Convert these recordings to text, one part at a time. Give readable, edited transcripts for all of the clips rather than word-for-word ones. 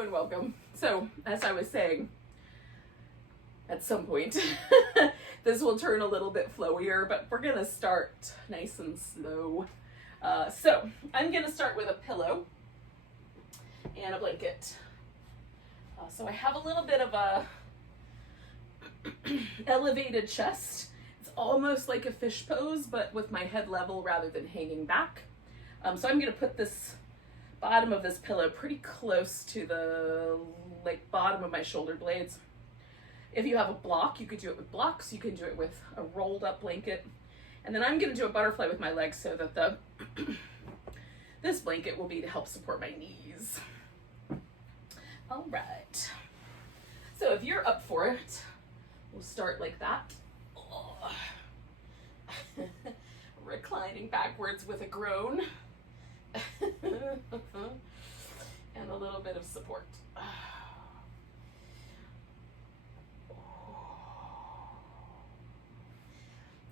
Hello and welcome. So, as I was saying, at some point, this will turn a little bit flowier, but we're gonna start nice and slow. So, I'm gonna start with a pillow and a blanket. So I have a little bit of a elevated chest. It's almost like a fish pose, but with my head level rather than hanging back. So I'm gonna put this bottom of this pillow pretty close to the bottom of my shoulder blades. If you have a block, you could do it with blocks. You can do it with a rolled up blanket. And then I'm gonna do a butterfly with my legs so that the this blanket will be to help support my knees. All right. So if you're up for it, we'll start like that. Oh. Reclining backwards with a groan. And a little bit of support.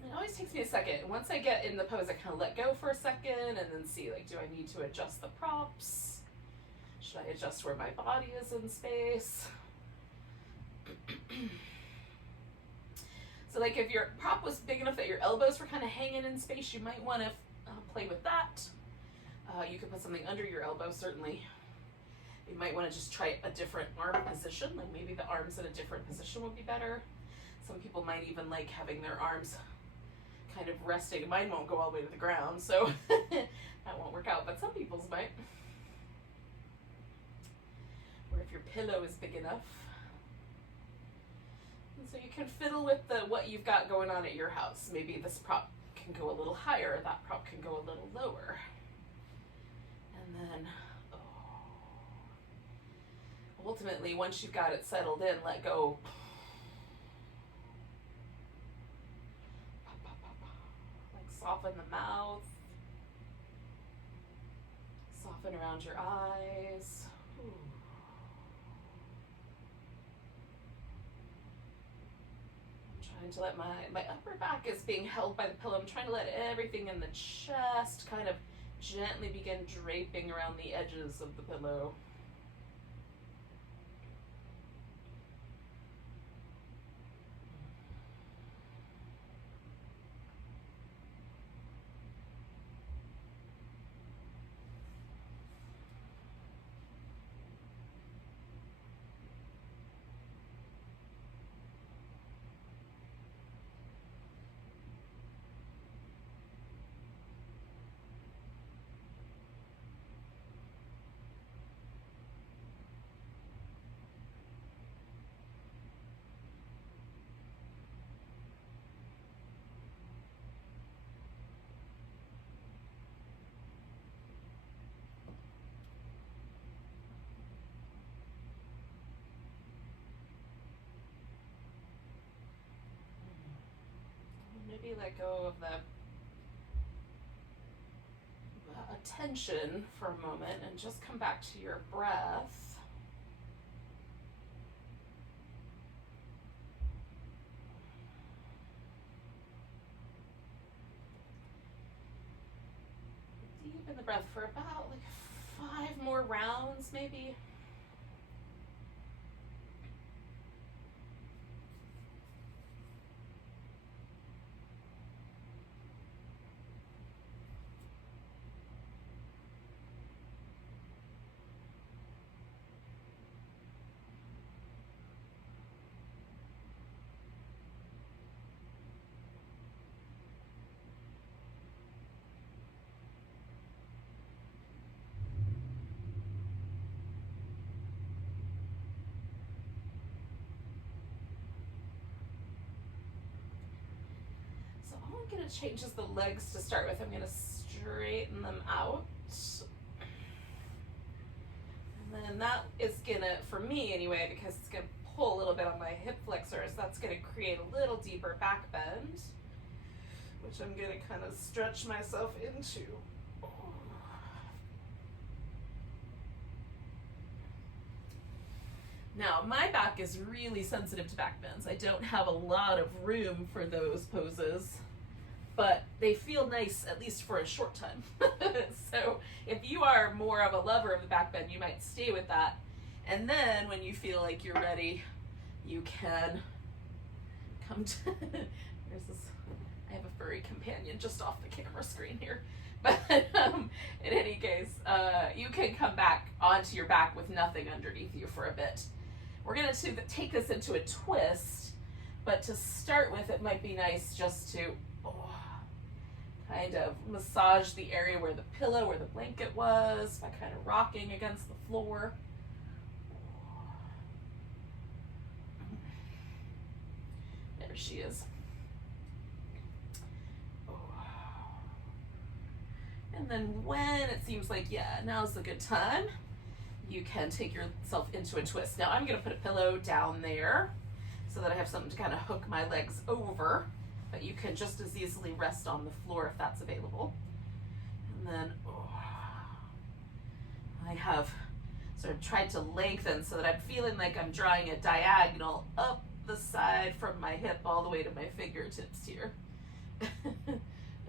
It always takes me a second. Once I get in the pose, I kind of let go for a second and then see, do I need to adjust the props? Should I adjust where my body is in space? So if your prop was big enough that your elbows were kind of hanging in space, you might want to play with that. You could put something under your elbow, certainly. You might want to just try a different arm position, maybe the arms in a different position would be better. Some people might even like having their arms kind of resting. Mine won't go all the way to the ground, so that won't work out, but some people's might. Or if your pillow is big enough. And so you can fiddle with what you've got going on at your house. Maybe this prop can go a little higher, that prop can go a little lower. And then, ultimately, once you've got it settled in, let go. Soften the mouth. Soften around your eyes. Ooh. I'm trying to let my upper back is being held by the pillow. I'm trying to let everything in the chest kind of gently begin draping around the edges of the pillow. Maybe let go of the attention for a moment and just come back to your breath. Deepen the breath for about 5 more rounds, maybe. I'm going to change the legs to start with. I'm going to straighten them out. And then that is going to, for me anyway, because it's going to pull a little bit on my hip flexors, that's going to create a little deeper back bend, which I'm going to kind of stretch myself into. Now, my back is really sensitive to back bends. I don't have a lot of room for those poses, but they feel nice, at least for a short time. So if you are more of a lover of the back bend, you might stay with that And then when you feel like you're ready, you can come to, there's this, I have a furry companion just off the camera screen here. But in any case, you can come back onto your back with nothing underneath you for a bit. We're going to take this into a twist, but to start with, it might be nice just to kind of massage the area where the pillow, where the blanket was, by kind of rocking against the floor. There she is. And then when it seems like, yeah, now's a good time, you can take yourself into a twist. Now I'm gonna put a pillow down there so that I have something to kind of hook my legs over, but you can just as easily rest on the floor if that's available. And then I have sort of tried to lengthen so that I'm feeling like I'm drawing a diagonal up the side from my hip all the way to my fingertips here.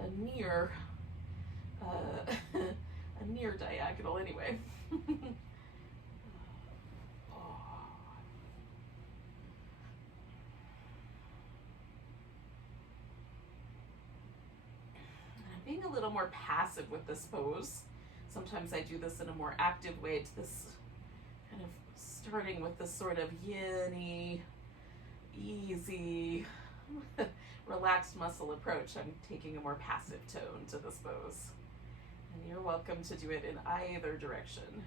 a near diagonal anyway. I'm being a little more passive with this pose. Sometimes I do this in a more active way, to this kind of starting with this sort of yin-y, easy, relaxed muscle approach. I'm taking a more passive tone to this pose. And you're welcome to do it in either direction.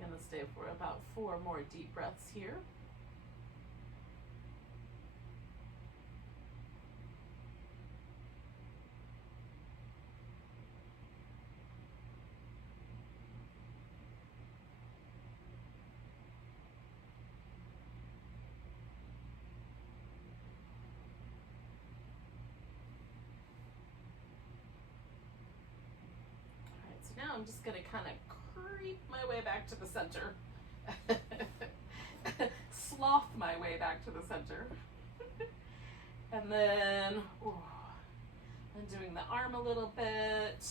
We're going to stay for about 4 more deep breaths here. All right, so now I'm just going to kind of creep my way back to the center. Sloth my way back to the center. And then I'm doing the arm a little bit.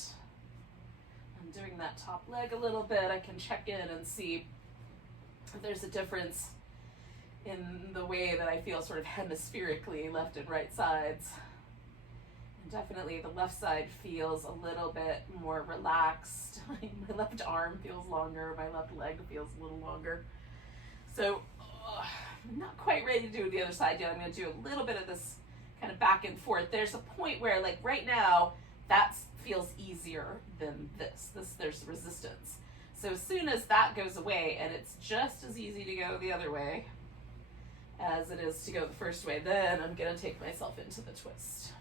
I'm doing that top leg a little bit. I can check in and see if there's a difference in the way that I feel sort of hemispherically, left and right sides. Definitely the left side feels a little bit more relaxed. My left arm feels longer, my left leg feels a little longer. So I'm not quite ready to do the other side yet. I'm going to do a little bit of this kind of back and forth. There's a point where, like right now, that feels easier than this. There's resistance. So as soon as that goes away, and it's just as easy to go the other way as it is to go the first way, then I'm going to take myself into the twist.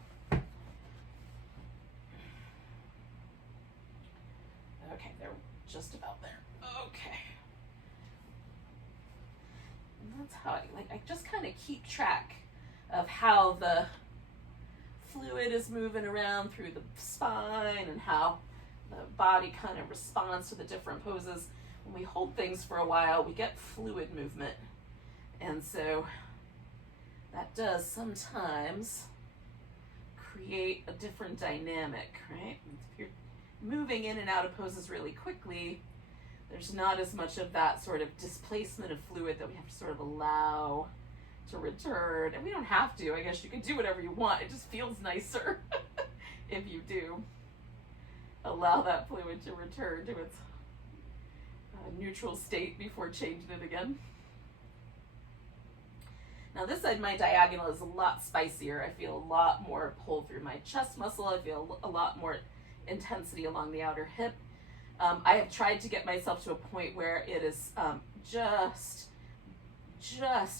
Okay, they're just about there. Okay. And that's how I just kind of keep track of how the fluid is moving around through the spine and how the body kind of responds to the different poses. when we hold things for a while, we get fluid movement. And so that does sometimes create a different dynamic, right? If you're moving in and out of poses really quickly, there's not as much of that sort of displacement of fluid that we have to sort of allow to return. And we don't have to. I guess you can do whatever you want. It just feels nicer if you do allow that fluid to return to its neutral state before changing it again. Now this side, my diagonal is a lot spicier. I feel a lot more pull through my chest muscle. I feel a lot more intensity along the outer hip. I have tried to get myself to a point where it is just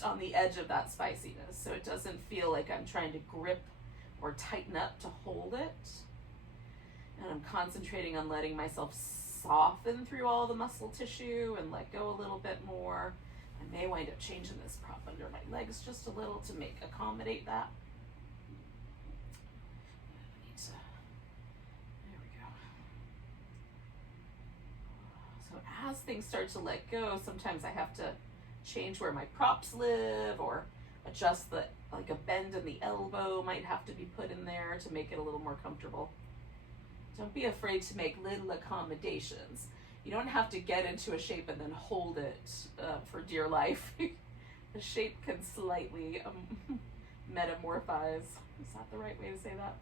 on the edge of that spiciness. So it doesn't feel like I'm trying to grip or tighten up to hold it. And I'm concentrating on letting myself soften through all the muscle tissue and let go a little bit more. I may wind up changing this prop under my legs just a little to accommodate that. There we go. So as things start to let go, sometimes I have to change where my props live, or adjust like a bend in the elbow might have to be put in there to make it a little more comfortable. Don't be afraid to make little accommodations. You don't have to get into a shape and then hold it for dear life. The shape can slightly metamorphose. Is that the right way to say that?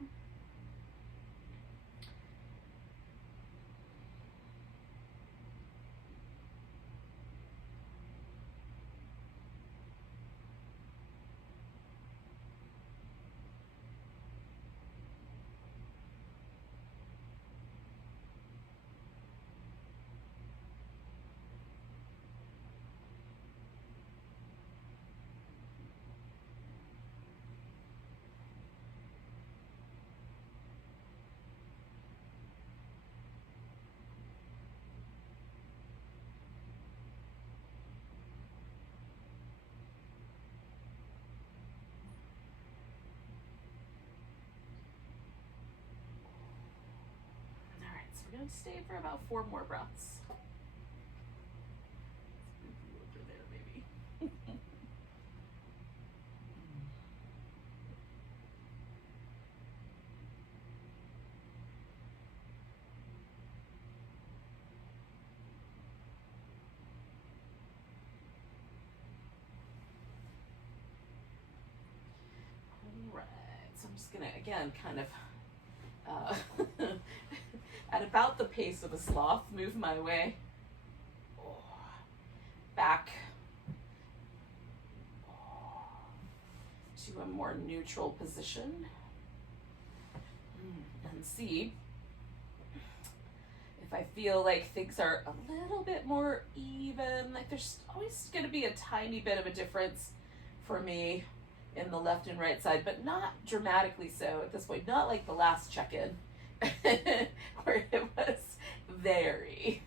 We're going to stay for about 4 more breaths. Over there, maybe. All right, so I'm just going to, again, kind of at about the pace of a sloth, move my way back to a more neutral position, and see if I feel like things are a little bit more even. Like there's always going to be a tiny bit of a difference for me in the left and right side, but not dramatically so at this point, not like the last check-in. Where it was very,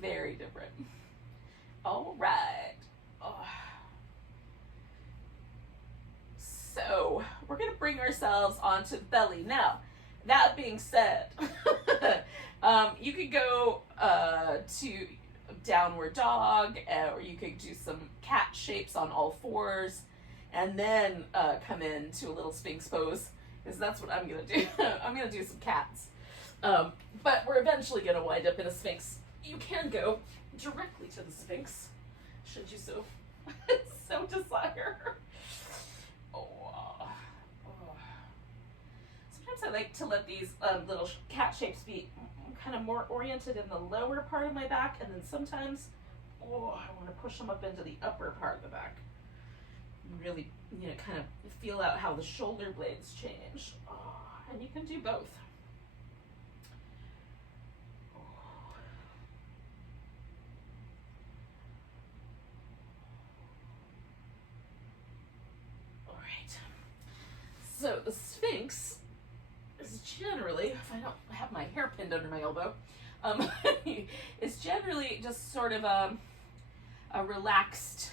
very different. All right. Oh. So we're going to bring ourselves onto the belly. Now, that being said, you could go to downward dog, or you could do some cat shapes on all fours, and then come into a little Sphinx pose. Because that's what I'm going to do. I'm going to do some cats. But we're eventually going to wind up in a Sphinx. You can go directly to the Sphinx, should you so desire. Sometimes I like to let these little cat shapes be kind of more oriented in the lower part of my back, and then sometimes, I want to push them up into the upper part of the back. Really, kind of feel out how the shoulder blades change. And you can do both. All right. So the Sphinx is generally, if I don't have my hair pinned under my elbow, is generally just sort of a relaxed,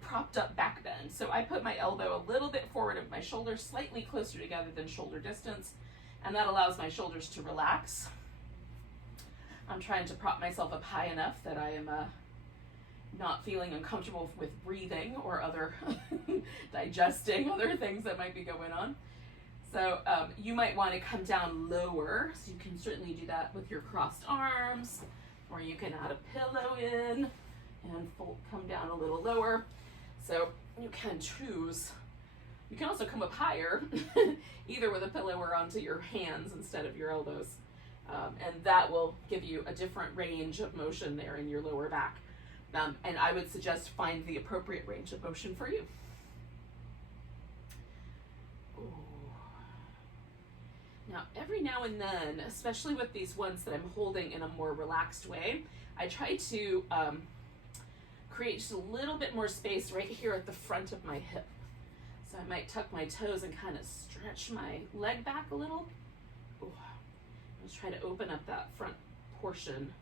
propped up back bend. So I put my elbow a little bit forward of my shoulders, slightly closer together than shoulder distance, and that allows my shoulders to relax. I'm trying to prop myself up high enough that I am not feeling uncomfortable with breathing or other digesting other things that might be going on. So you might want to come down lower. So you can certainly do that with your crossed arms, or you can add a pillow in and come down a little lower. So you can choose. You can also come up higher, either with a pillow or onto your hands instead of your elbows. And that will give you a different range of motion there in your lower back. And I would suggest find the appropriate range of motion for you. Ooh. Now, every now and then, especially with these ones that I'm holding in a more relaxed way, I try to create just a little bit more space right here at the front of my hip. So I might tuck my toes and kind of stretch my leg back a little. Ooh. Let's try to open up that front portion.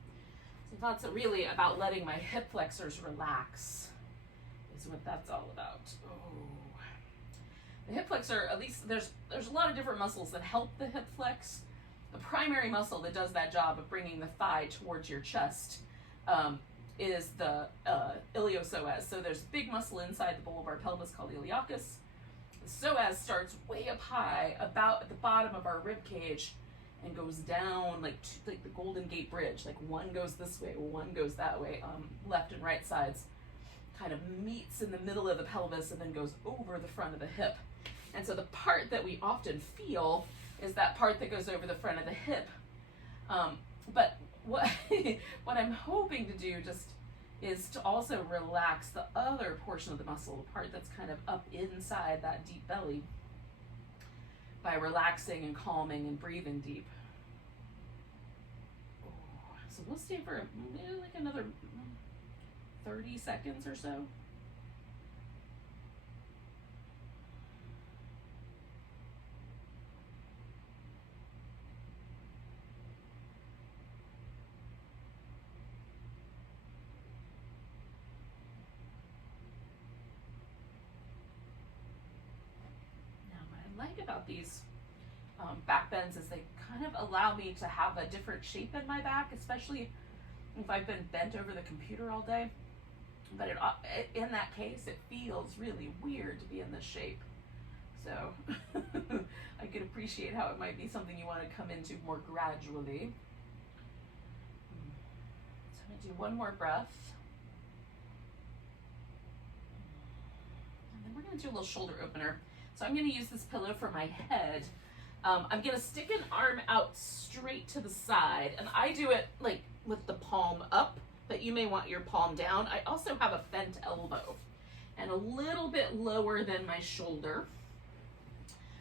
So that's really about letting my hip flexors relax, is what that's all about. Oh. The hip flexor, at least there's a lot of different muscles that help the hip flex. The primary muscle that does that job of bringing the thigh towards your chest is the iliopsoas. So there's a big muscle inside the bowl of our pelvis called iliacus. The psoas starts way up high, about at the bottom of our rib cage, and goes down like the Golden Gate Bridge. Like one goes this way, one goes that way, left and right sides. Kind of meets in the middle of the pelvis and then goes over the front of the hip. And so the part that we often feel is that part that goes over the front of the hip. But what what I'm hoping to do just is to also relax the other portion of the muscle, the part that's kind of up inside that deep belly, by relaxing and calming and breathing deep. So we'll stay for maybe like another 30 seconds or so. Like about these back bends is they kind of allow me to have a different shape in my back, especially if I've been bent over the computer all day. But in that case, it feels really weird to be in this shape. So I could appreciate how it might be something you want to come into more gradually. So I'm going to do one more breath. And then we're going to do a little shoulder opener. So I'm going to use this pillow for my head. I'm going to stick an arm out straight to the side, and I do it like with the palm up, but you may want your palm down. I also have a bent elbow and a little bit lower than my shoulder.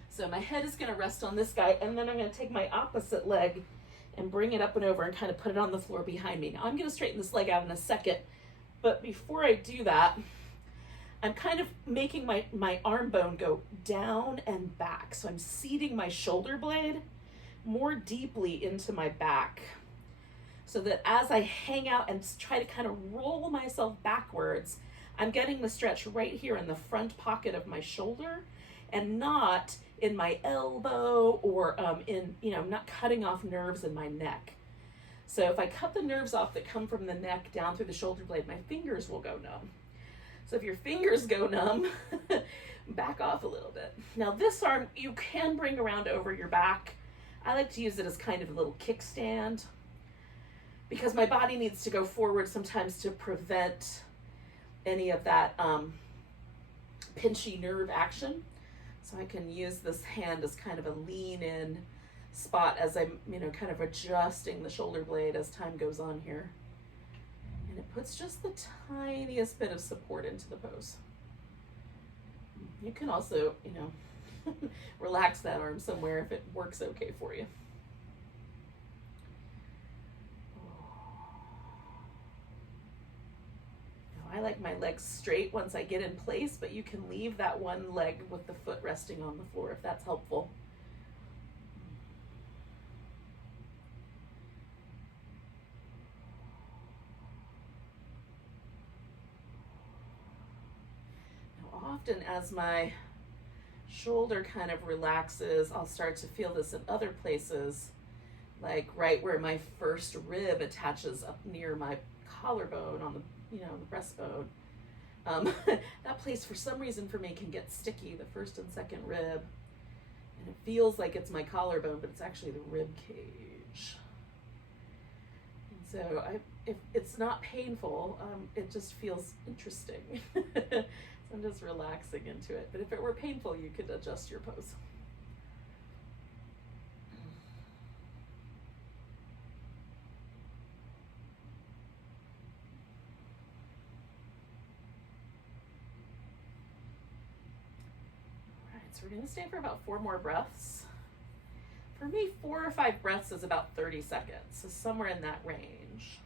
So my head is going to rest on this guy, and then I'm going to take my opposite leg and bring it up and over and kind of put it on the floor behind me. Now I'm going to straighten this leg out in a second, but before I do that, I'm kind of making my arm bone go down and back. So I'm seating my shoulder blade more deeply into my back, so that as I hang out and try to kind of roll myself backwards, I'm getting the stretch right here in the front pocket of my shoulder and not in my elbow or not cutting off nerves in my neck. So if I cut the nerves off that come from the neck down through the shoulder blade, my fingers will go numb. So if your fingers go numb, back off a little bit. Now this arm, you can bring around over your back. I like to use it as kind of a little kickstand because my body needs to go forward sometimes to prevent any of that pinchy nerve action. So I can use this hand as kind of a lean in spot as I'm, kind of adjusting the shoulder blade as time goes on here. And it puts just the tiniest bit of support into the pose. You can also, relax that arm somewhere if it works okay for you. Now, I like my legs straight once I get in place, but you can leave that one leg with the foot resting on the floor if that's helpful. Often as my shoulder kind of relaxes, I'll start to feel this in other places like right where my first rib attaches up near my collarbone on the, you know, the breastbone. That place for some reason for me can get sticky, the first and second rib. And it feels like it's my collarbone, but it's actually the rib cage. And so if it's not painful, it just feels interesting. So I'm just relaxing into it. But if it were painful, you could adjust your pose. So we're going to stay for about 4 more breaths. For me, 4 or 5 breaths is about 30 seconds, so somewhere in that range.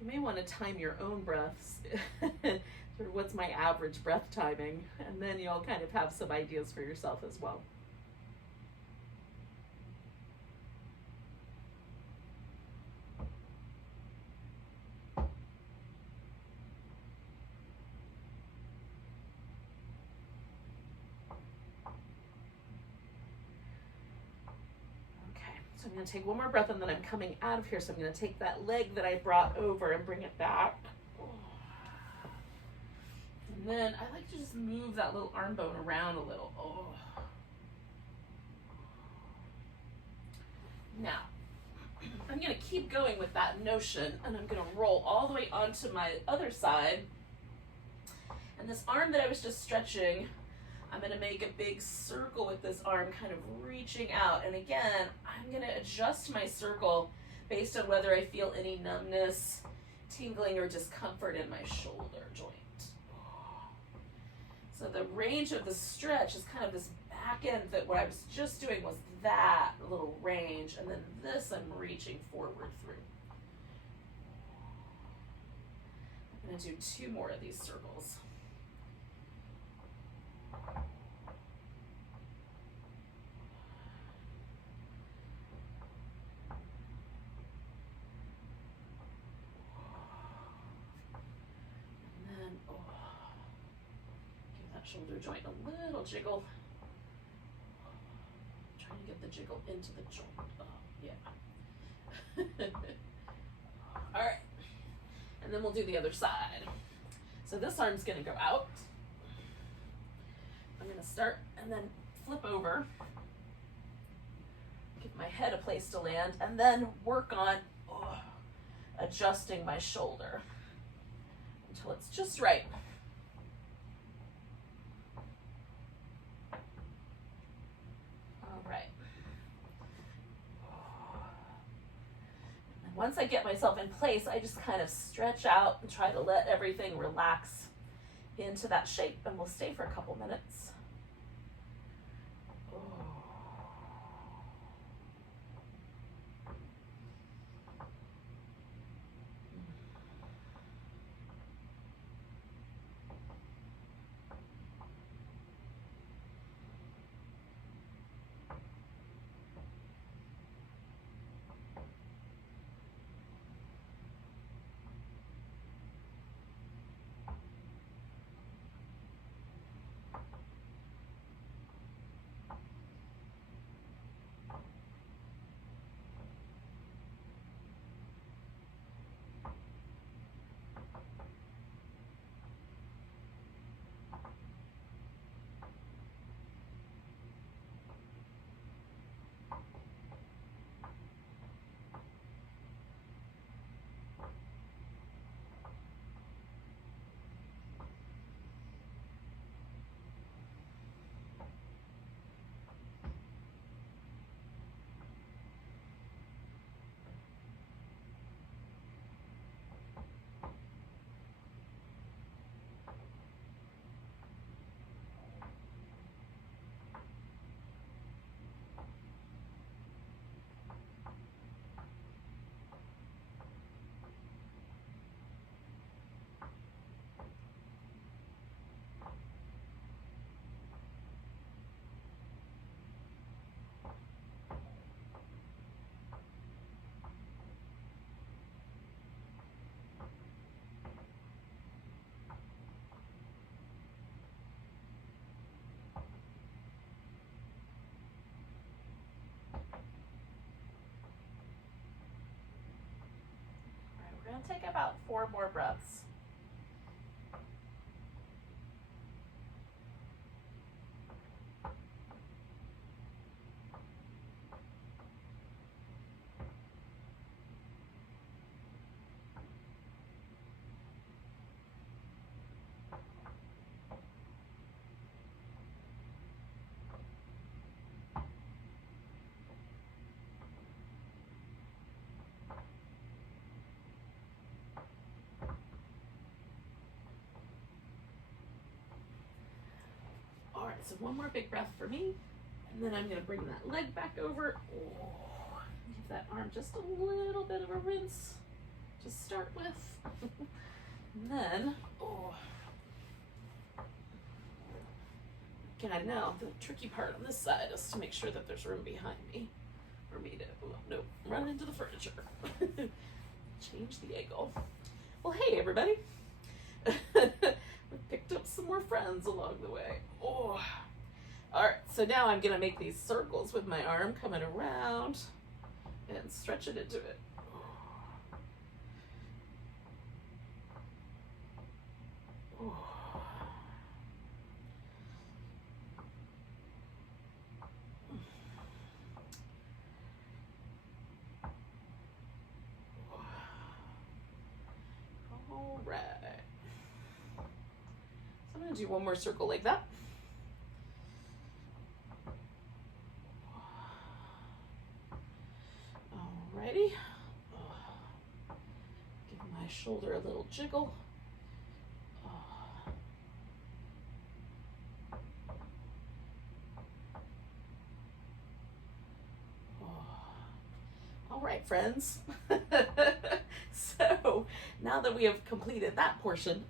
You may want to time your own breaths. Sort of what's my average breath timing, and then you'll kind of have some ideas for yourself as well. So I'm going to take one more breath and then I'm coming out of here. So I'm going to take that leg that I brought over and bring it back. And then I like to just move that little arm bone around a little. Oh. Now, I'm going to keep going with that notion and I'm going to roll all the way onto my other side. And this arm that I was just stretching, I'm going to make a big circle with this arm, kind of reaching out. And again, I'm going to adjust my circle based on whether I feel any numbness, tingling, or discomfort in my shoulder joint. So the range of the stretch is kind of this back end that what I was just doing was that little range. And then this I'm reaching forward through. I'm going to do 2 more of these circles. Shoulder joint a little jiggle. Trying to get the jiggle into the joint. Oh, yeah. All right. And then we'll do the other side. So this arm's going to go out. I'm going to start and then flip over. Give my head a place to land and then work on adjusting my shoulder until it's just right. Once I get myself in place, I just kind of stretch out and try to let everything relax into that shape, and we'll stay for a couple minutes. And take about 4 more breaths. All right, so one more big breath for me, and then I'm gonna bring that leg back over. Oh, give that arm just a little bit of a rinse to start with. And then, again, now the tricky part on this side is to make sure that there's room behind me for me to, nope, run into the furniture. Change the angle. Well, hey, everybody. We picked up some more friends along the way. Oh, all right, so now I'm gonna make these circles with my arm coming around and stretch it into it. Oh. All right. I'm gonna do one more circle like that. Alrighty. Give my shoulder a little jiggle. All right, friends. So now that we have completed that portion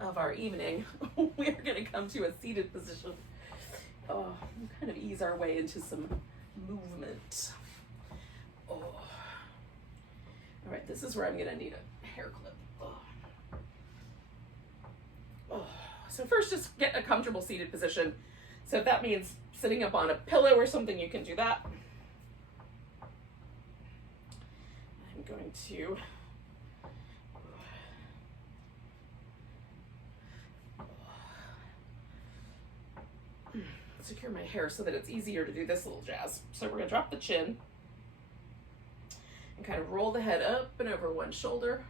of our evening, we're going to come to a seated position. Kind of ease our way into some movement. All right, this is where I'm going to need a hair clip. So first, just get a comfortable seated position. So if that means sitting up on a pillow or something, you can do that. I'm going to secure my hair so that it's easier to do this little jazz. So we're going to drop the chin and kind of roll the head up and over one shoulder,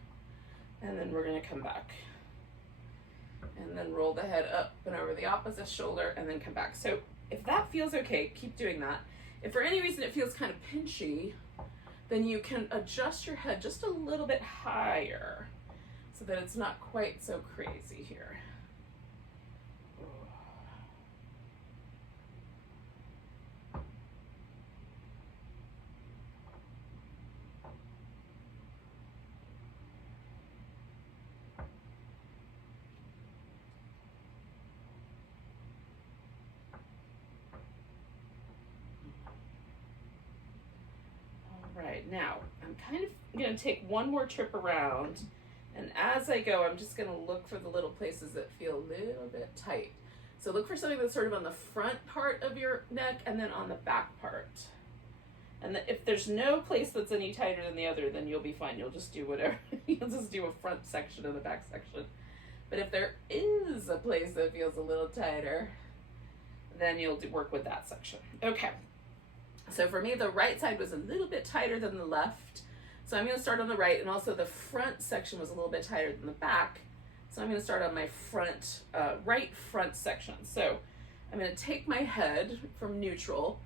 and then we're going to come back. And then roll the head up and over the opposite shoulder and then come back. So if that feels okay, keep doing that. If for any reason it feels kind of pinchy, then you can adjust your head just a little bit higher so that it's not quite so crazy here. Right, now I'm kind of going to take one more trip around, and as I go, I'm just going to look for the little places that feel a little bit tight. So look for something that's sort of on the front part of your neck and then on the back part. And if there's no place that's any tighter than the other, then you'll be fine. You'll just do whatever. You'll just do a front section and a back section. But if there is a place that feels a little tighter, then you'll work with that section. Okay. So for me, the right side was a little bit tighter than the left. So I'm going to start on the right, and also the front section was a little bit tighter than the back. So I'm going to start on my front, right front section. So I'm going to take my head from neutral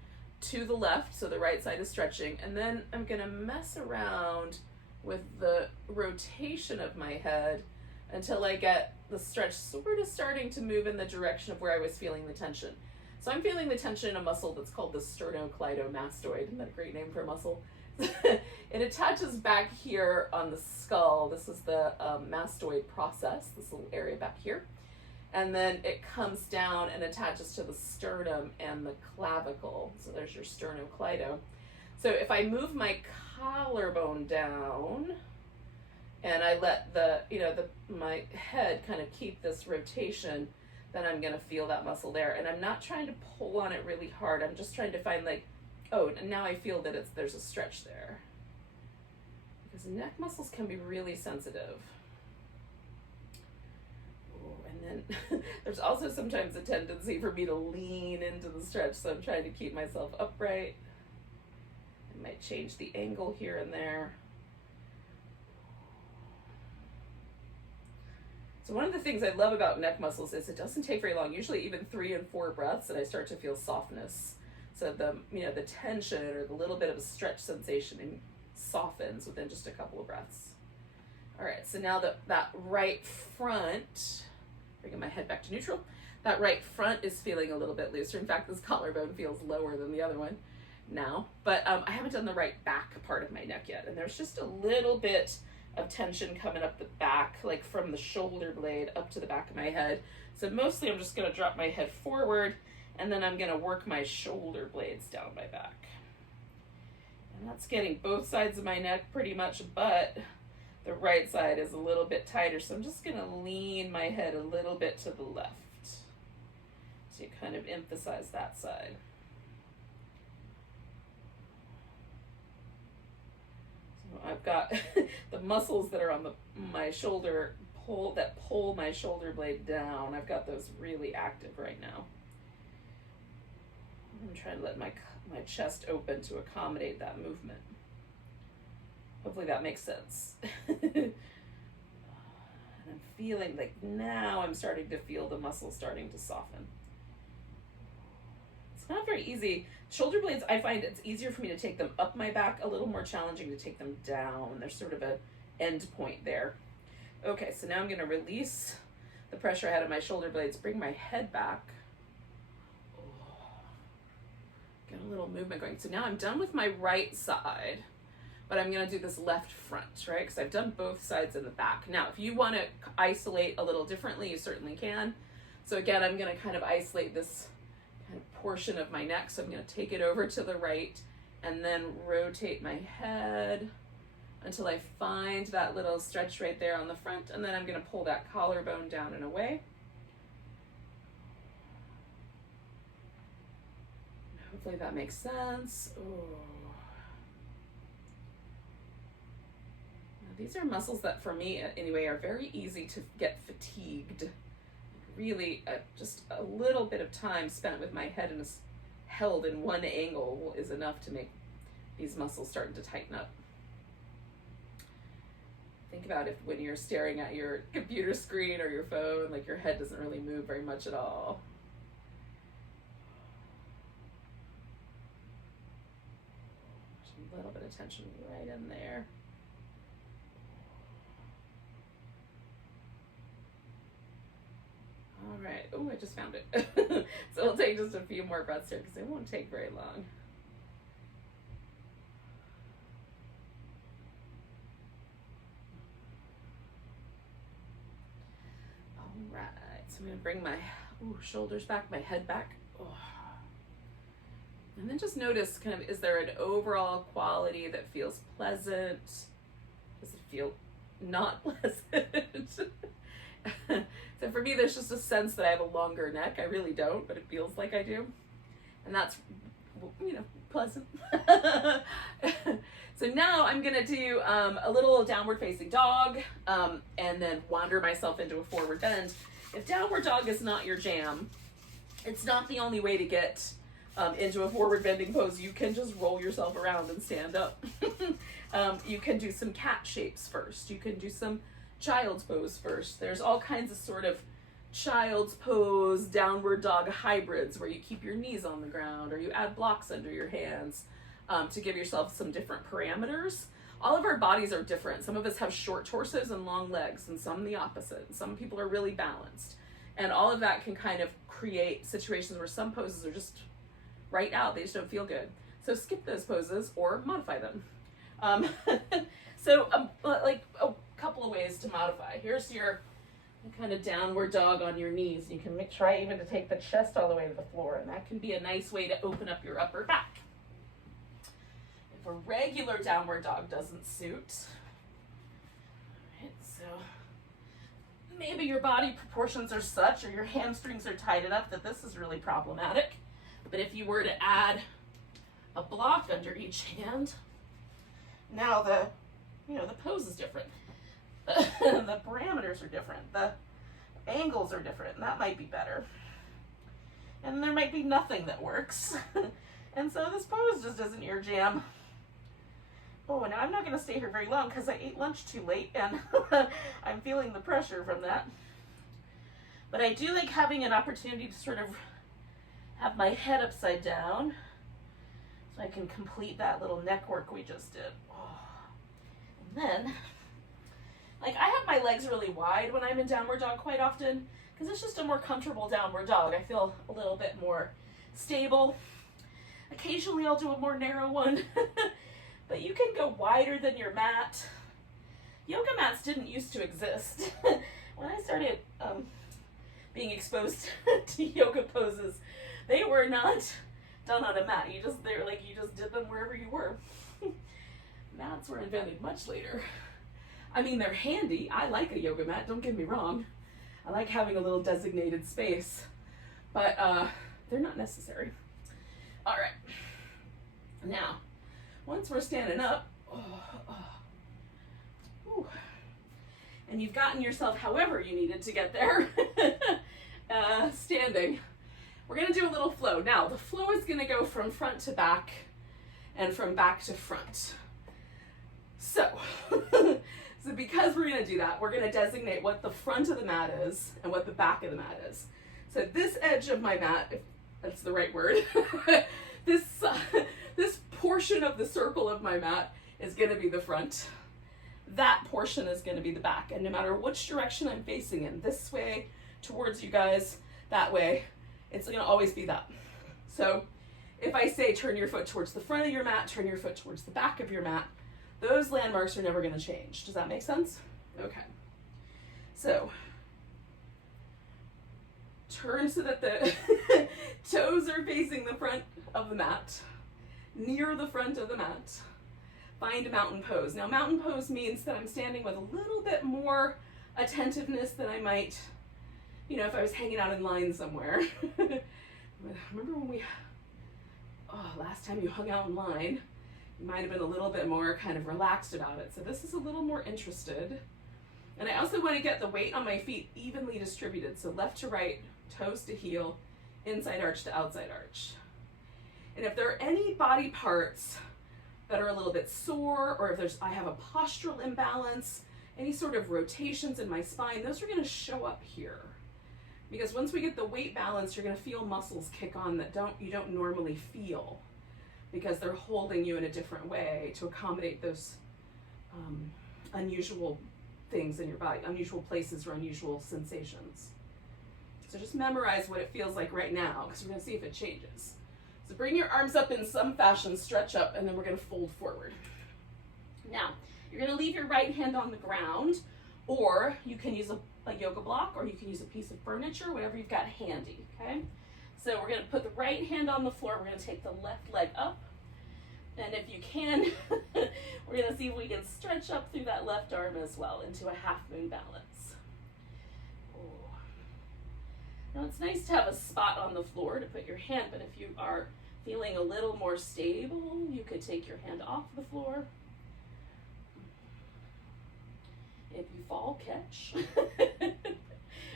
to the left, so the right side is stretching, and then I'm going to mess around with the rotation of my head until I get the stretch sort of starting to move in the direction of where I was feeling the tension. So I'm feeling the tension in a muscle that's called the sternocleidomastoid. Isn't that a great name for a muscle? It attaches back here on the skull. This is the mastoid process, this little area back here. And then it comes down and attaches to the sternum and the clavicle. So there's your sternocleido. So if I move my collarbone down and I let my head kind of keep this rotation, then I'm going to feel that muscle there. And I'm not trying to pull on it really hard. I'm just trying to find like, oh, and now I feel that there's a stretch there. because neck muscles can be really sensitive. And then there's also sometimes a tendency for me to lean into the stretch, so I'm trying to keep myself upright. I might change the angle here and there. So one of the things I love about neck muscles is it doesn't take very long, usually even 3 and 4 breaths, and I start to feel softness. So the tension or the little bit of a stretch sensation softens within just a couple of breaths. All right, so now that right front, bringing my head back to neutral, that right front is feeling a little bit looser. In fact, this collarbone feels lower than the other one now, but I haven't done the right back part of my neck yet, and there's just a little bit of tension coming up the back, like from the shoulder blade up to the back of my head. So mostly I'm just gonna drop my head forward, and then I'm gonna work my shoulder blades down my back. And that's getting both sides of my neck pretty much, but the right side is a little bit tighter, so I'm just gonna lean my head a little bit to the left to kind of emphasize that side. So I've got the muscles that are on my shoulder pull my shoulder blade down. I've got those really active right now. I'm trying to let my chest open to accommodate that movement. Hopefully that makes sense. And I'm feeling like now I'm starting to feel the muscles starting to soften. It's not very easy. Shoulder blades, I find it's easier for me to take them up my back, a little more challenging to take them down. There's sort of an end point there. Okay, so now I'm going to release the pressure I had on my shoulder blades, bring my head back. Get a little movement going. So now I'm done with my right side, but I'm going to do this left front, right? Because I've done both sides in the back. Now, if you want to isolate a little differently, you certainly can. So again, I'm going to kind of isolate this kind of portion of my neck. So I'm going to take it over to the right and then rotate my head until I find that little stretch right there on the front. And then I'm going to pull that collarbone down and away. Hopefully that makes sense. Ooh. Now, these are muscles that for me anyway are very easy to get fatigued. Really just a little bit of time spent with my head held in one angle is enough to make these muscles starting to tighten up. Think about it when you're staring at your computer screen or your phone, like your head doesn't really move very much at all. A little bit of tension right in there. All right. Oh, I just found it. So we'll take just a few more breaths here because it won't take very long. All right. So I'm going to bring my shoulders back, my head back. Oh. And then just notice kind of, is there an overall quality that feels pleasant? Does it feel not pleasant? So for me, there's just a sense that I have a longer neck. I really don't, but it feels like I do. And that's, pleasant. So now I'm gonna do a little downward facing dog and then wander myself into a forward bend. If downward dog is not your jam, it's not the only way to get into a forward bending pose. You can just roll yourself around and stand up. You can do some cat shapes first. You can do some child's pose first. There's all kinds of sort of child's pose, downward dog hybrids where you keep your knees on the ground or you add blocks under your hands to give yourself some different parameters. All of our bodies are different. Some of us have short torsos and long legs, and some the opposite. Some people are really balanced. And all of that can kind of create situations where some poses are just right out. They just don't feel good. So skip those poses or modify them. Like a couple of ways to modify. Here's your kind of downward dog on your knees. You can try even to take the chest all the way to the floor, and that can be a nice way to open up your upper back. If a regular downward dog doesn't suit, right, so maybe your body proportions are such or your hamstrings are tight enough that this is really problematic. But if you were to add a block under each hand, now the you know, the pose is different. The parameters are different. The angles are different, and that might be better. And there might be nothing that works. And so this pose just isn't your jam. Oh, now I'm not going to stay here very long because I ate lunch too late, and I'm feeling the pressure from that. But I do like having an opportunity to sort of have my head upside down so I can complete that little neck work we just did. Oh. And then, like, I have my legs really wide when I'm in downward dog quite often because it's just a more comfortable downward dog. I feel a little bit more stable. Occasionally I'll do a more narrow one, but you can go wider than your mat. Yoga mats didn't used to exist. When I started being exposed to yoga poses, they were not done on a mat. You just did them wherever you were. Mats were invented much later. I mean, they're handy. I like a yoga mat, don't get me wrong. I like having a little designated space, but they're not necessary. All right. Now, once we're standing up, and you've gotten yourself however you needed to get there, standing, we're going to do a little flow. Now, the flow is going to go from front to back and from back to front. So because we're going to do that, we're going to designate what the front of the mat is and what the back of the mat is. So this edge of my mat, if that's the right word, this portion of the circle of my mat is going to be the front. That portion is going to be the back. And no matter which direction I'm facing in, this way, towards you guys, that way, it's going to always be that. So if I say turn your foot towards the front of your mat, turn your foot towards the back of your mat, those landmarks are never going to change. Does that make sense? Okay. So turn so that the toes are facing the front of the mat, near the front of the mat. Find a mountain pose. Now, mountain pose means that I'm standing with a little bit more attentiveness than I might, you know, if I was hanging out in line somewhere. Remember when last time you hung out in line, you might have been a little bit more kind of relaxed about it. So this is a little more interested. And I also want to get the weight on my feet evenly distributed. So left to right, toes to heel, inside arch to outside arch. And if there are any body parts that are a little bit sore, or if I have a postural imbalance, any sort of rotations in my spine, those are going to show up here. Because once we get the weight balance, you're going to feel muscles kick on that you don't normally feel, because they're holding you in a different way to accommodate those unusual things in your body, unusual places or unusual sensations. So just memorize what it feels like right now, because we're going to see if it changes. So bring your arms up in some fashion, stretch up, and then we're going to fold forward. Now, you're going to leave your right hand on the ground, or you can use a yoga block, or you can use a piece of furniture, whatever you've got handy, okay? So we're going to put the right hand on the floor. We're going to take the left leg up. And if you can, we're going to see if we can stretch up through that left arm as well into a half moon balance. Oh. Now it's nice to have a spot on the floor to put your hand, but if you are feeling a little more stable, you could take your hand off the floor. If you fall, catch.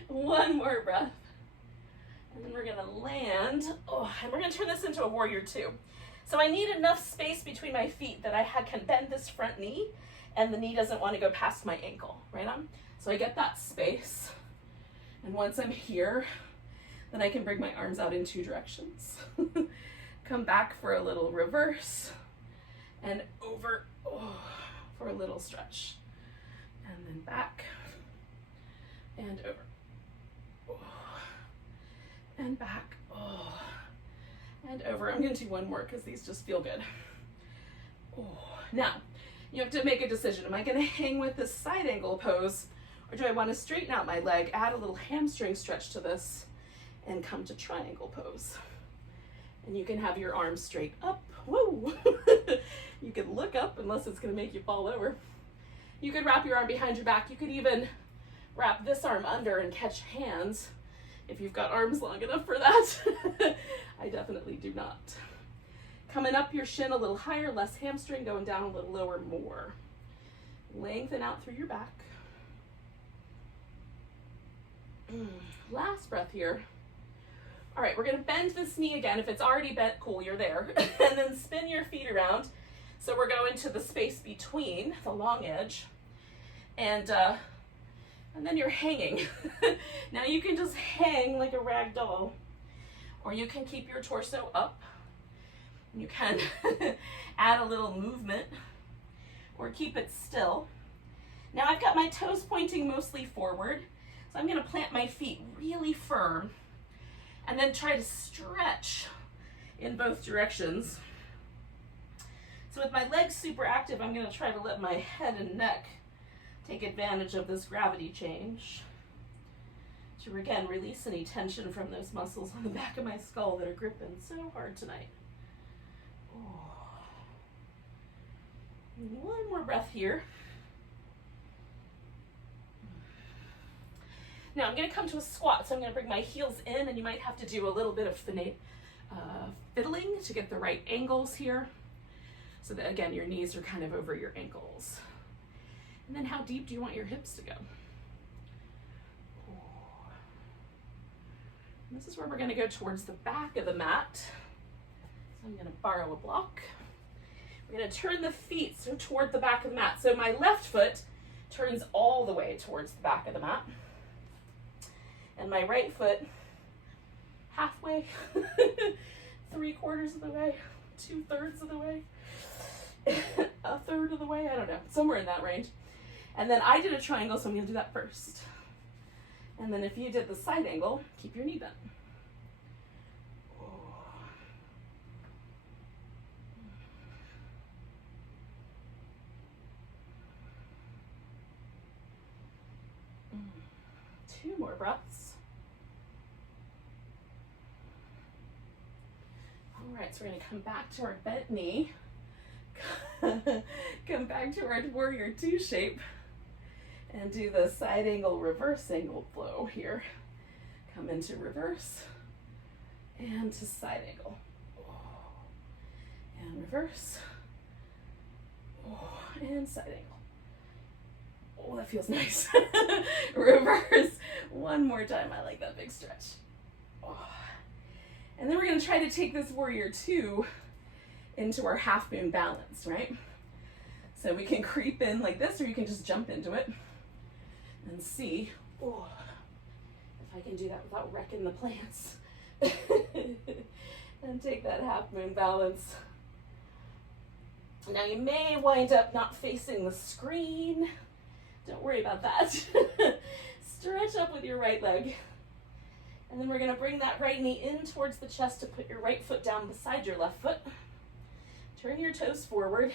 One more breath. And then we're going to land. And we're going to turn this into a warrior two. So I need enough space between my feet that I can bend this front knee, and the knee doesn't want to go past my ankle, right on? So I get that space. And once I'm here, then I can bring my arms out in two directions. Come back for a little reverse, and over for a little stretch. And then back, and over, and back, and over. I'm going to do one more because these just feel good. Now, you have to make a decision. Am I going to hang with this side angle pose, or do I want to straighten out my leg, add a little hamstring stretch to this, and come to triangle pose? And you can have your arms straight up. Woo! You can look up unless it's going to make you fall over. You could wrap your arm behind your back. You could even wrap this arm under and catch hands if you've got arms long enough for that. I definitely do not. Coming up your shin a little higher, less hamstring, going down a little lower, more. Lengthen out through your back. Last breath here. All right, we're gonna bend this knee again. If it's already bent, cool, you're there. And then spin your feet around. So we're going to the space between the long edge. And then you're hanging. Now you can just hang like a rag doll, or you can keep your torso up. You can add a little movement, or keep it still. Now I've got my toes pointing mostly forward, so I'm gonna plant my feet really firm and then try to stretch in both directions. So with my legs super active, I'm gonna try to let my head and neck take advantage of this gravity change to, again, release any tension from those muscles on the back of my skull that are gripping so hard tonight. Oh. One more breath here. Now I'm going to come to a squat, so I'm going to bring my heels in, and you might have to do a little bit of fiddling to get the right angles here, so that, again, your knees are kind of over your ankles. And then how deep do you want your hips to go? And this is where we're going to go towards the back of the mat. So I'm going to borrow a block. We're going to turn the feet so toward the back of the mat. So my left foot turns all the way towards the back of the mat. And my right foot halfway, 3/4 of the way, 2/3 of the way, a third of the way, I don't know, somewhere in that range. And then I did a triangle, so I'm going to do that first. And then if you did the side angle, keep your knee bent. Two more breaths. All right, so we're going to come back to our bent knee. Come back to our warrior two shape and do the side angle, reverse angle flow here. Come into reverse and to side angle. And reverse. And side angle. Oh, that feels nice. Reverse. One more time. I like that big stretch. And then we're going to try to take this warrior two into our half moon balance, right? So we can creep in like this, or you can just jump into it and see if I can do that without wrecking the plants. And take that half moon balance. Now you may wind up not facing the screen. Don't worry about that. Stretch up with your right leg. And then we're going to bring that right knee in towards the chest to put your right foot down beside your left foot. Turn your toes forward.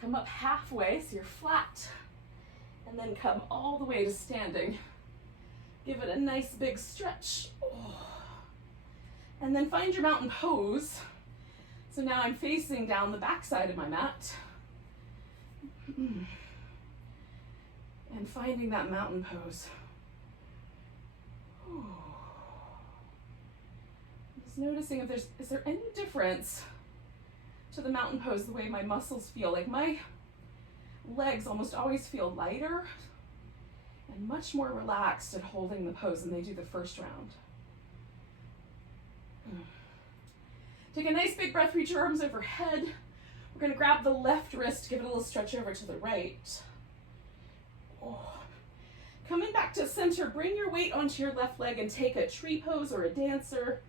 Come up halfway so you're flat. And then come all the way to standing. Give it a nice big stretch. And then find your mountain pose. So now I'm facing down the back side of my mat. And finding that mountain pose. Just noticing if is there any difference to the mountain pose, the way my muscles feel. Like my legs almost always feel lighter and much more relaxed at holding the pose than they do the first round. Take a nice big breath, reach your arms overhead. We're going to grab the left wrist, give it a little stretch over to the right. Coming back to center, bring your weight onto your left leg and take a tree pose or a dancer,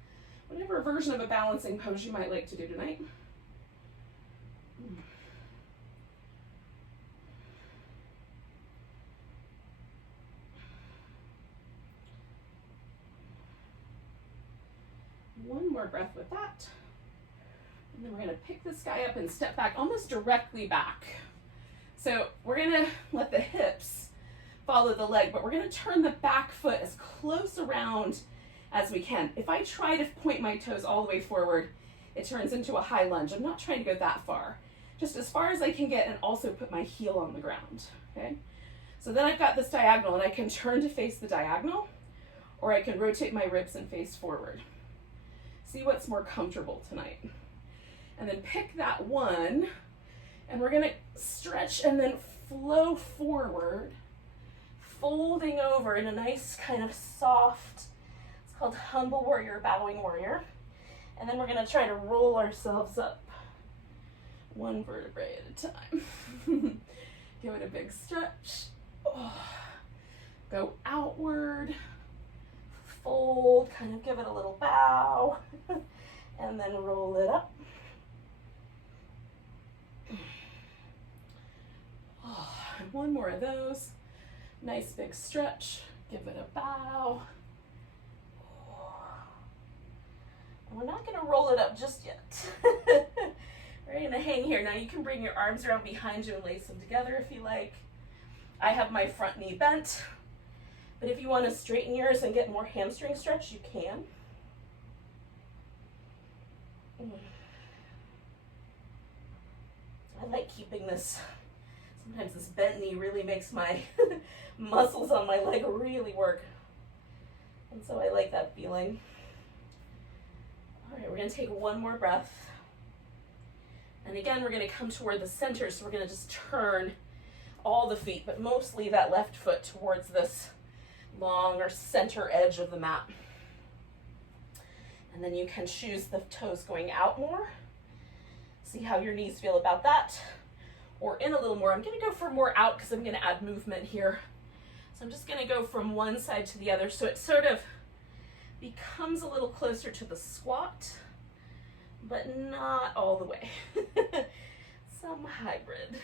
whatever version of a balancing pose you might like to do tonight. One more breath with that. And then we're going to pick this guy up and step back almost directly back. So we're going to let the hips follow the leg, but we're going to turn the back foot as close around as we can. If I try to point my toes all the way forward, it turns into a high lunge. I'm not trying to go that far, just as far as I can get, and also put my heel on the ground, okay? So then I've got this diagonal, and I can turn to face the diagonal, or I can rotate my ribs and face forward. See what's more comfortable tonight. And then pick that one, and we're gonna stretch and then flow forward, folding over in a nice kind of soft, it's called humble warrior, bowing warrior. And then we're gonna try to roll ourselves up one vertebrae at a time. Give it a big stretch. Oh. Go outward, fold, kind of give it a little bow, and then roll it up. Oh, and one more of those. Nice big stretch, give it a bow. And we're not gonna roll it up just yet. We're gonna hang here. Now you can bring your arms around behind you and lace them together if you like. I have my front knee bent, but if you want to straighten yours and get more hamstring stretch, you can. I like keeping this. Sometimes this bent knee really makes my muscles on my leg really work. And so I like that feeling. All right, we're gonna take one more breath. And again, we're gonna come toward the center, so we're gonna just turn all the feet, but mostly that left foot towards this long or center edge of the mat. And then you can choose the toes going out more. See how your knees feel about that. Or in a little more. I'm gonna go for more out because I'm gonna add movement here. So I'm just gonna go from one side to the other so it sort of becomes a little closer to the squat, but not all the way. Some hybrid.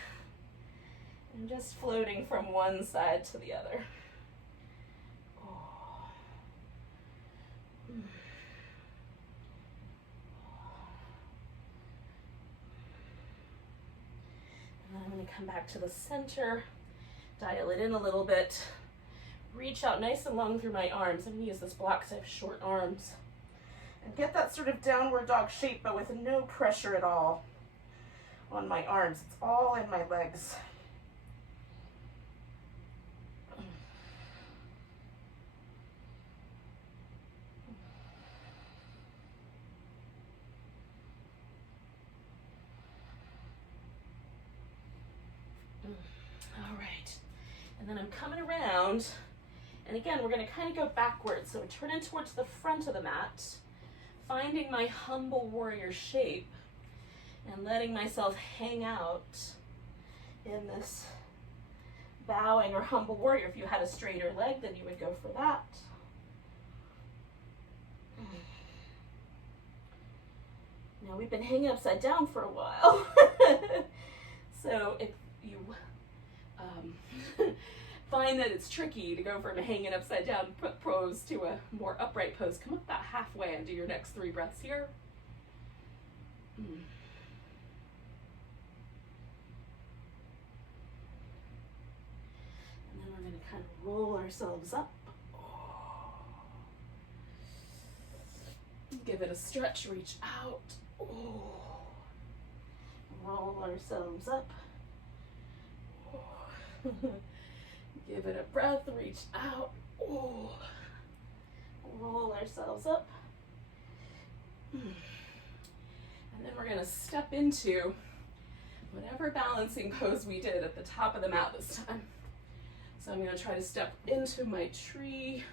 And just floating from one side to the other. Oh. And then I'm going to come back to the center, dial it in a little bit, reach out nice and long through my arms. I'm going to use this block because I have short arms. And get that sort of downward dog shape, but with no pressure at all on my arms. It's all in my legs. All right, and then I'm coming around, and again, we're gonna kind of go backwards. So we're turning towards the front of the mat, finding my humble warrior shape, and letting myself hang out in this bowing or humble warrior. If you had a straighter leg, then you would go for that. Now we've been hanging upside down for a while. So if you find that it's tricky to go from a hanging upside down pose to a more upright pose, come up about halfway and do your next 3 breaths here. And then we're going to kind of roll ourselves up. Give it a stretch, reach out. Roll ourselves up. Give it a breath, reach out. Roll ourselves up. And then we're going to step into whatever balancing pose we did at the top of the mat this time. So I'm going to try to step into my tree.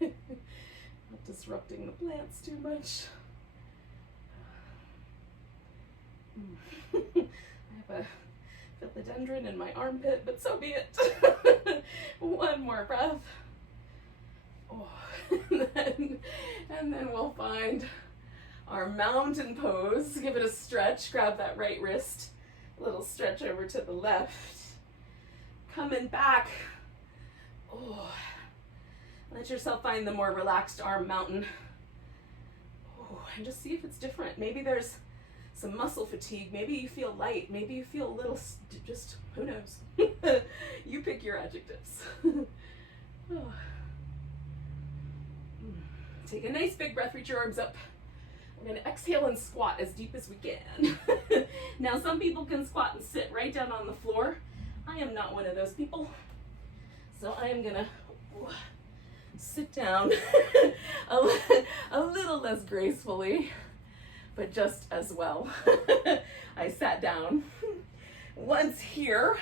Not disrupting the plants too much. I have a philodendron in my armpit, but so be it. One more breath. And then we'll find our mountain pose. Give it a stretch. Grab that right wrist. A little stretch over to the left. Coming back. Let yourself find the more relaxed arm mountain. And just see if it's different. Maybe there's some muscle fatigue. Maybe you feel light. Maybe you feel a little, just, who knows? You pick your adjectives. Take a nice big breath, reach your arms up. We're gonna exhale and squat as deep as we can. Now some people can squat and sit right down on the floor. I am not one of those people. So I am gonna sit down a little less gracefully, but just as well. I sat down. Once here,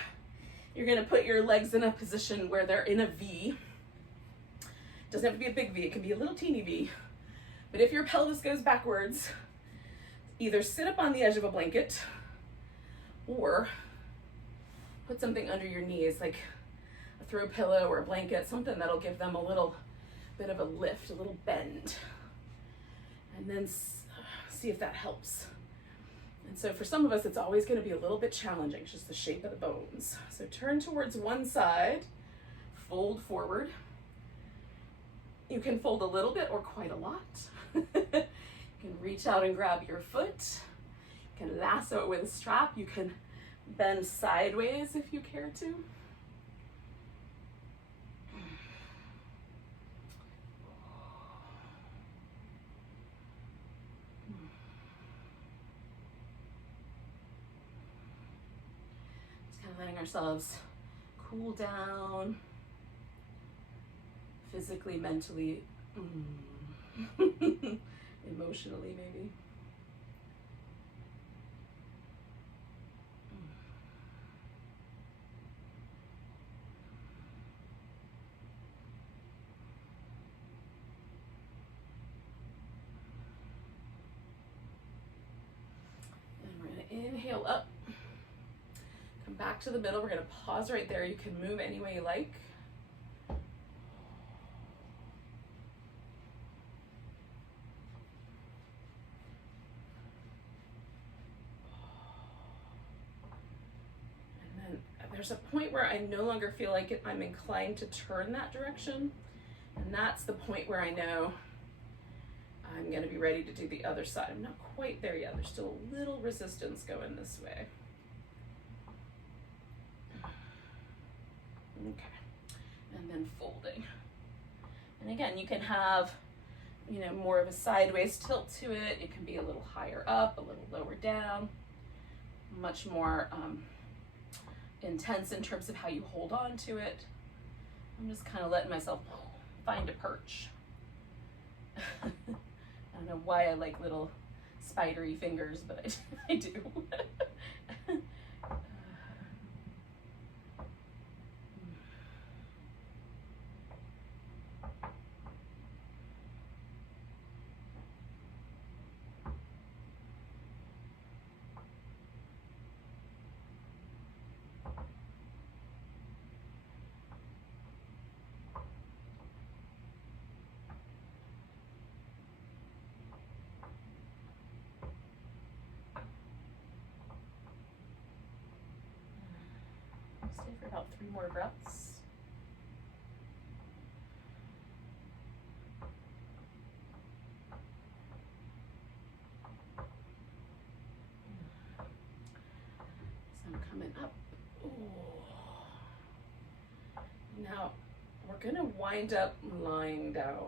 you're gonna put your legs in a position where they're in a V. Doesn't have to be a big V, it can be a little teeny V. But if your pelvis goes backwards, either sit up on the edge of a blanket or put something under your knees, like a throw pillow or a blanket, something that'll give them a little bit of a lift, a little bend. And then see if that helps. And so for some of us, it's always going to be a little bit challenging. It's just the shape of the bones. So turn towards one side, fold forward. You can fold a little bit or quite a lot. You can reach out and grab your foot. You can lasso it with a strap. You can bend sideways if you care to. Letting ourselves cool down physically, mentally, emotionally maybe. And we're going to inhale up. Back to the middle. We're going to pause right there. You can move any way you like. And then there's a point where I no longer feel like I'm inclined to turn that direction. And that's the point where I know I'm going to be ready to do the other side. I'm not quite there yet. There's still a little resistance going this way. Okay, and then folding. And again, you can have, you know, more of a sideways tilt to it. It can be a little higher up, a little lower down, much more intense in terms of how you hold on to it. I'm just kind of letting myself find a perch. I don't know why I like little spidery fingers, but I do. Stay for about 3 more breaths. So I'm coming up. Ooh. Now we're gonna wind up lying down.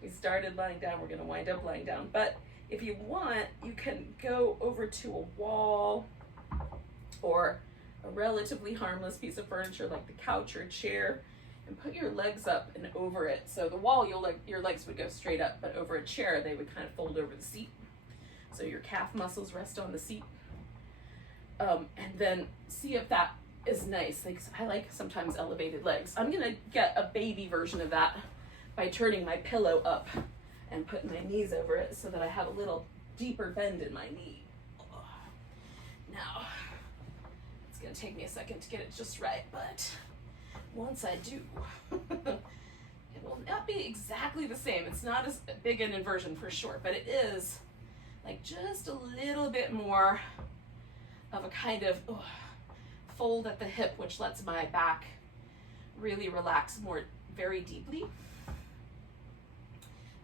We started lying down, we're gonna wind up lying down. But if you want, you can go over to a wall or a relatively harmless piece of furniture like the couch or chair and put your legs up and over it. So the wall, your legs would go straight up, but over a chair, they would kind of fold over the seat. So your calf muscles rest on the seat. And then see if that is nice. Like I like sometimes elevated legs. I'm gonna get a baby version of that by turning my pillow up and putting my knees over it so that I have a little deeper bend in my knee. Now, it's gonna take me a second to get it just right, but once I do, it will not be exactly the same. It's not as big an inversion for sure, but it is like just a little bit more of a kind of fold at the hip, which lets my back really relax more very deeply.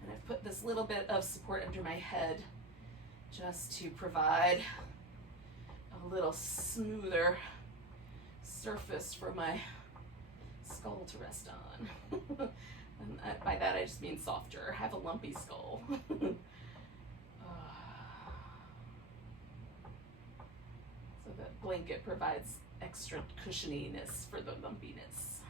And I've put this little bit of support under my head just to provide a little smoother surface for my skull to rest on. And by that I just mean softer. I have a lumpy skull. So that blanket provides extra cushioniness for the lumpiness.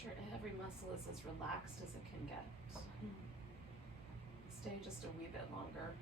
sure every muscle is as relaxed as it can get. Stay just a wee bit longer.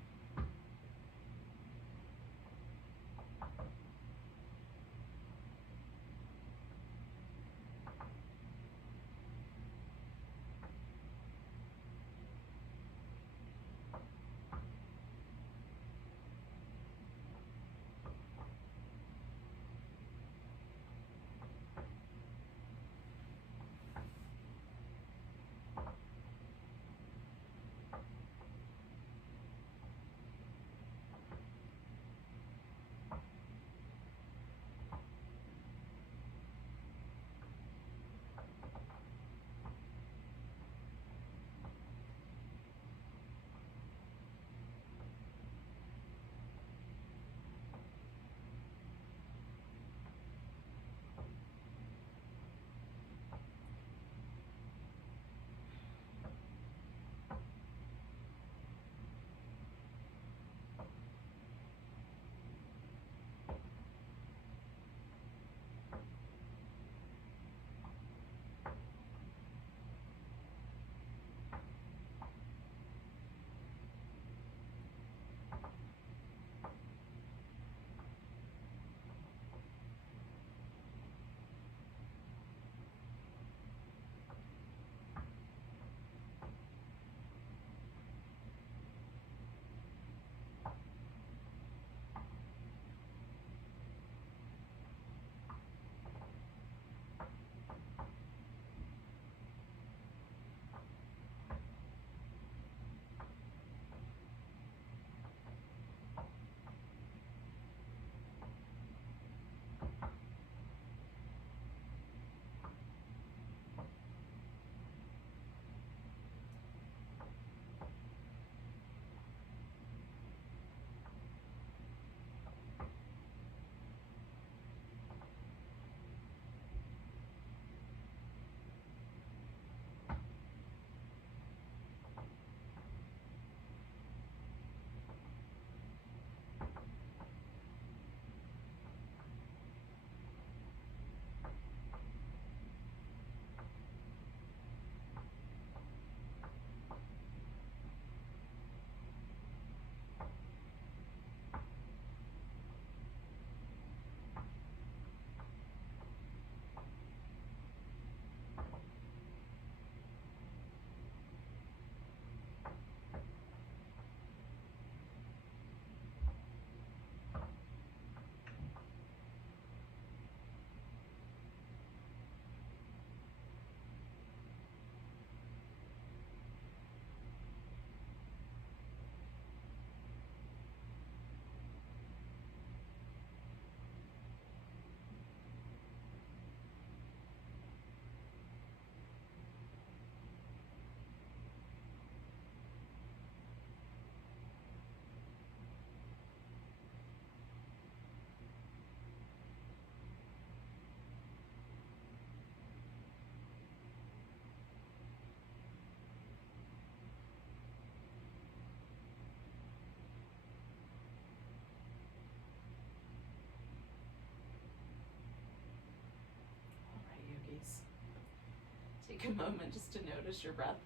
Take a moment just to notice your breath.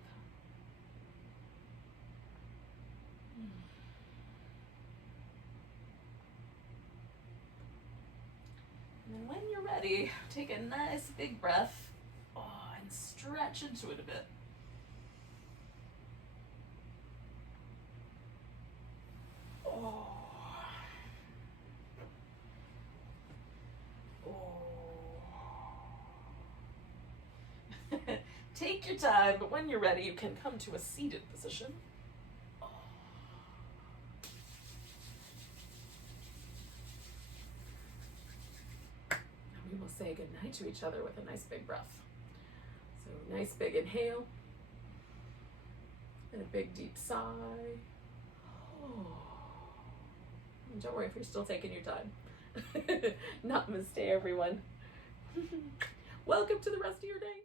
And then when you're ready, take a nice big breath and stretch into it a bit. Take your time, but when you're ready, you can come to a seated position. And we will say goodnight to each other with a nice big breath. So nice big inhale, and a big deep sigh. And don't worry if you're still taking your time. Namaste, everyone. Welcome to the rest of your day.